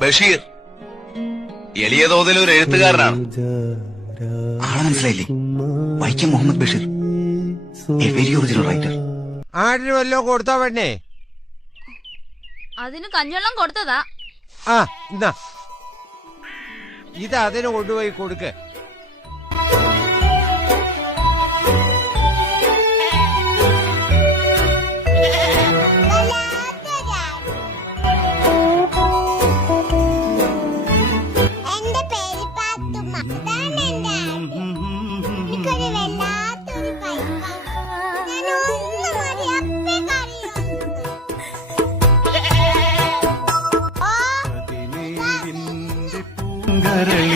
ബഷീർ എളിയ തോതിൽ ഒരു എഴുത്തുകാരനാണ്. ആളെ മനസ്സിലായില്ലേ? Vaikom Muhammad Basheer, a very original writer. ആടിന് വല്ലോ കൊടുത്താ വേണ്ടേ? അതിന് കഞ്ഞവെള്ളം കൊടുത്തതാ. ആ എന്നാ ഇത് അതിന് കൊണ്ടുപോയി കൊടുക്ക്. കരളിൽ